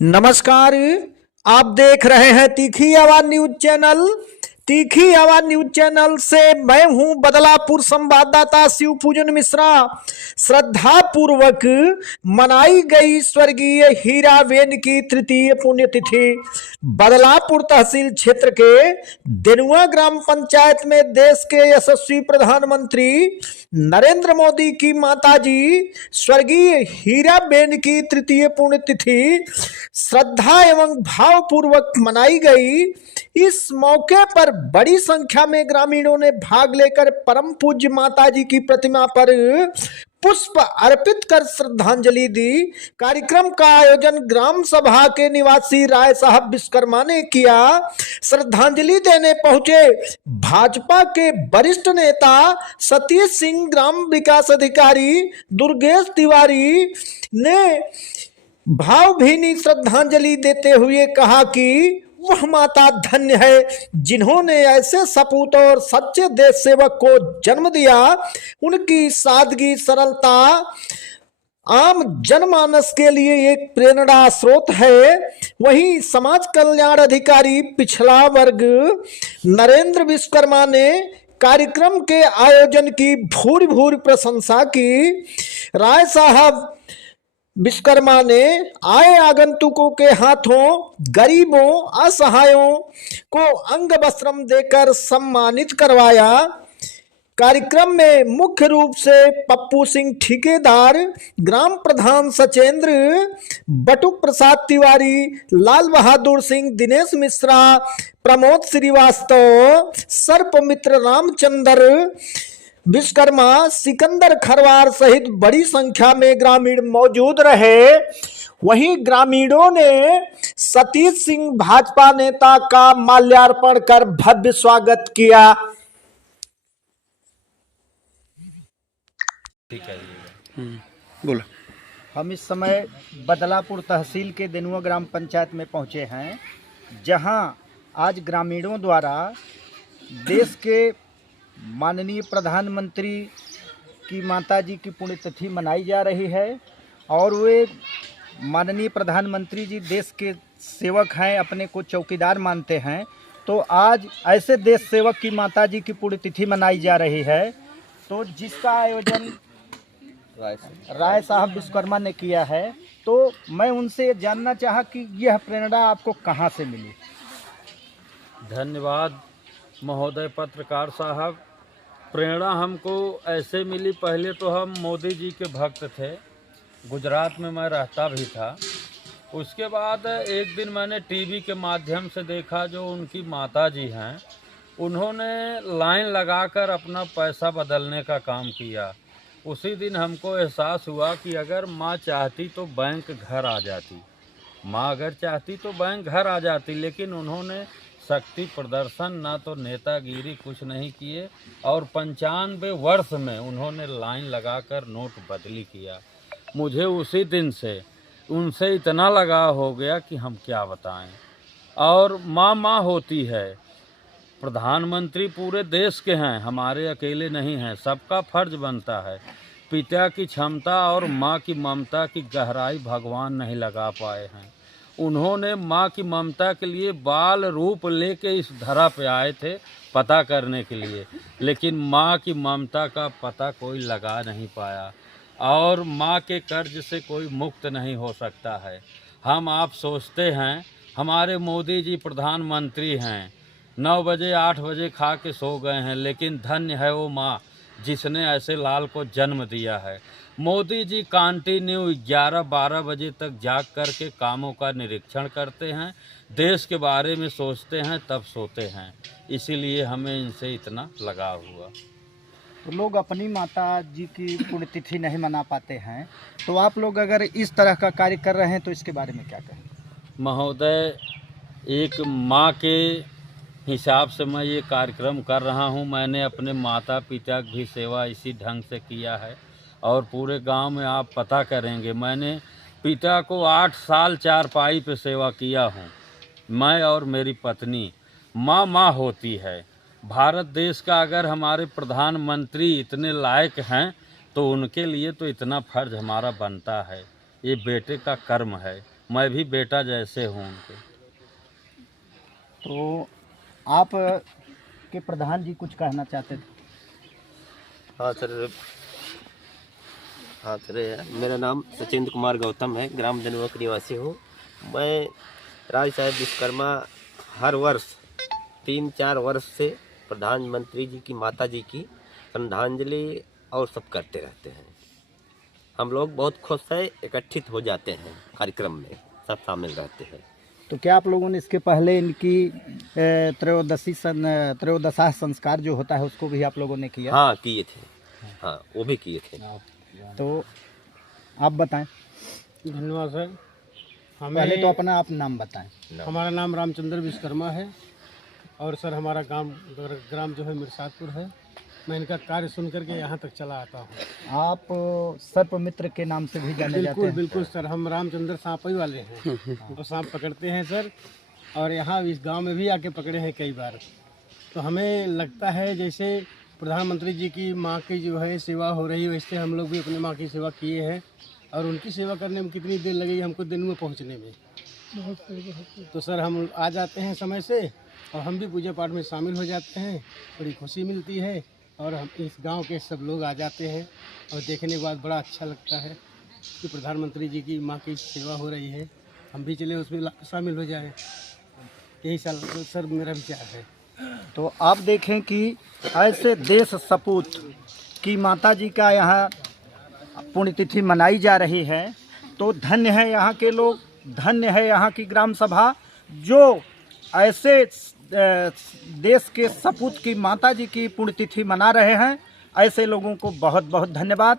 नमस्कार। आप देख रहे हैं तीखी आवाज न्यूज चैनल। तीखी आवाज न्यूज चैनल से मैं हूं बदलापुर संवाददाता शिव पूजन मिश्रा। श्रद्धा पूर्वक मनाई गई स्वर्गीय हीराबेन की तृतीय पुण्यतिथि। बदलापुर तहसील क्षेत्र के देनुआ ग्राम पंचायत में देश के यशस्वी प्रधानमंत्री नरेंद्र मोदी की माताजी स्वर्गीय हीराबेन की तृतीय पुण्यतिथि श्रद्धा एवं भावपूर्वक मनाई गई। इस मौके पर बड़ी संख्या में ग्रामीणों ने भाग लेकर परम पूज्य माताजी की प्रतिमा पर पुष्प अर्पित कर श्रद्धांजलि दी। कार्यक्रम का आयोजन ग्राम सभा के निवासी राय साहब विश्वकर्मा ने किया। श्रद्धांजलि देने पहुंचे भाजपा के वरिष्ठ नेता सतीश सिंह, ग्राम विकास अधिकारी दुर्गेश तिवारी ने भावभीनी श्रद्धांजलि देते हुए कहा कि वह माता धन्य है जिन्होंने ऐसे सपूत और सच्चे देश सेवक को जन्म दिया। उनकी सादगी, सरलता आम जनमानस के लिए एक प्रेरणा स्रोत है। वहीं समाज कल्याण अधिकारी पिछड़ा वर्ग नरेंद्र विश्वकर्मा ने कार्यक्रम के आयोजन की भूरि भूरि प्रशंसा की। राय साहब विश्वकर्मा ने आए आगंतुकों के हाथों गरीबों, असहायों को अंग वस्त्रम देकर सम्मानित करवाया। कार्यक्रम में मुख्य रूप से पप्पू सिंह ठेकेदार, ग्राम प्रधान सचेंद्र, बटुक प्रसाद तिवारी, लाल बहादुर सिंह, दिनेश मिश्रा, प्रमोद श्रीवास्तव, सर्पमित्र रामचंद्र विश्वकर्मा, सिकंदर खरवार सहित बड़ी संख्या में ग्रामीण मौजूद रहे। वहीं ग्रामीणों ने सतीश सिंह भाजपा नेता का माल्यार्पण कर भव्य स्वागत किया। ठीक है। बोलो। हम इस समय बदलापुर तहसील के देनुआ ग्राम पंचायत में पहुंचे हैं, जहां आज ग्रामीणों द्वारा देश के माननीय प्रधानमंत्री की माताजी की पुण्यतिथि मनाई जा रही है। और वे माननीय प्रधानमंत्री जी देश के सेवक हैं, अपने को चौकीदार मानते हैं। तो आज ऐसे देश सेवक की माताजी की पुण्यतिथि मनाई जा रही है, तो जिसका आयोजन राय साहब विश्वकर्मा ने किया है। तो मैं उनसे जानना चाहा कि यह प्रेरणा आपको कहाँ से मिली। धन्यवाद महोदय पत्रकार साहब। प्रेरणा हमको ऐसे मिली, पहले तो हम मोदी जी के भक्त थे, गुजरात में मैं रहता भी था। उसके बाद एक दिन मैंने टीवी के माध्यम से देखा जो उनकी माता जी हैं, उन्होंने लाइन लगाकर अपना पैसा बदलने का काम किया। उसी दिन हमको एहसास हुआ कि अगर माँ चाहती तो बैंक घर आ जाती, माँ अगर चाहती तो बैंक घर आ जाती, लेकिन उन्होंने शक्ति प्रदर्शन ना तो नेतागिरी कुछ नहीं किए। और 95 वर्ष में उन्होंने लाइन लगाकर नोट बदली किया। मुझे उसी दिन से उनसे इतना लगाव हो गया कि हम क्या बताएं। और माँ माँ होती है। प्रधानमंत्री पूरे देश के हैं, हमारे अकेले नहीं हैं, सबका फर्ज बनता है। पिता की क्षमता और माँ की ममता की गहराई भगवान नहीं लगा पाए हैं। उन्होंने माँ की ममता के लिए बाल रूप लेके इस धरा पे आए थे पता करने के लिए, लेकिन माँ की ममता का पता कोई लगा नहीं पाया। और माँ के कर्ज से कोई मुक्त नहीं हो सकता है। हम आप सोचते हैं हमारे मोदी जी प्रधानमंत्री हैं, 9 बजे 8 बजे खा के सो गए हैं, लेकिन धन्य है वो माँ जिसने ऐसे लाल को जन्म दिया है। मोदी जी कंटिन्यू 11-12 बजे तक जाग कर के कामों का निरीक्षण करते हैं, देश के बारे में सोचते हैं, तब सोते हैं। इसीलिए हमें इनसे इतना लगाव हुआ। तो लोग अपनी माता जी की पुण्यतिथि नहीं मना पाते हैं, तो आप लोग अगर इस तरह का कार्य कर रहे हैं तो इसके बारे में क्या कहें। महोदय, एक माँ के हिसाब से मैं ये कार्यक्रम कर रहा हूँ। मैंने अपने माता पिता की भी सेवा इसी ढंग से किया है। और पूरे गांव में आप पता करेंगे, मैंने पिता को 8 साल चारपाई पे सेवा किया हूँ। मैं और मेरी पत्नी। माँ माँ होती है। भारत देश का अगर हमारे प्रधानमंत्री इतने लायक हैं तो उनके लिए तो इतना फर्ज हमारा बनता है। ये बेटे का कर्म है। मैं भी बेटा जैसे हूँ उनके। तो आप के प्रधान जी कुछ कहना चाहते थे? हाँ सर, मेरा नाम सचिंद्र कुमार गौतम है, ग्राम दनुआ का निवासी हूँ। मैं राज साहेब विश्वकर्मा हर वर्ष 3-4 वर्ष से प्रधानमंत्री जी की माता जी की श्रद्धांजलि और सब करते रहते हैं। हम लोग बहुत खुश है, एकत्रित हो जाते हैं कार्यक्रम में, सब शामिल रहते हैं। तो क्या आप लोगों ने इसके पहले इनकी त्रयोदशा संस्कार जो होता है उसको भी आप लोगों ने किया? हाँ किए थे, हाँ वो भी किए थे। तो आप बताएं। धन्यवाद सर। पहले तो अपना आप नाम बताएं। हमारा नाम रामचंद्र विश्वकर्मा है और सर हमारा ग्राम जो है मिर्सादपुर है। मैं इनका कार्य सुन करके यहाँ तक चला आता हूँ। आप सर्प मित्र के नाम से भी जाने जाते हैं? बिल्कुल सर, हम रामचंद्र सांप ही वाले हैं तो सांप पकड़ते हैं सर, और यहाँ इस गांव में भी आके पकड़े हैं कई बार। तो हमें लगता है जैसे प्रधानमंत्री जी की माँ की जो है सेवा हो रही है, वैसे हम लोग भी अपनी माँ की सेवा किए हैं। और उनकी सेवा करने में कितनी देर लगेगी हमको दिन में पहुँचने में, तो सर हम आ जाते हैं समय से और हम भी पूजा पाठ में शामिल हो जाते हैं। बड़ी खुशी मिलती है और हम इस गांव के सब लोग आ जाते हैं और देखने के बाद बड़ा अच्छा लगता है कि प्रधानमंत्री जी की माँ की सेवा हो रही है, हम भी चले उसमें शामिल हो जाएं। यही सर मेरा विचार है। तो आप देखें कि ऐसे देश सपूत की माता जी का यहाँ पुण्यतिथि मनाई जा रही है, तो धन्य है यहाँ के लोग, धन्य है यहाँ की ग्राम सभा जो ऐसे देश के सपूत की माता जी की पुण्यतिथि मना रहे हैं। ऐसे लोगों को बहुत बहुत धन्यवाद।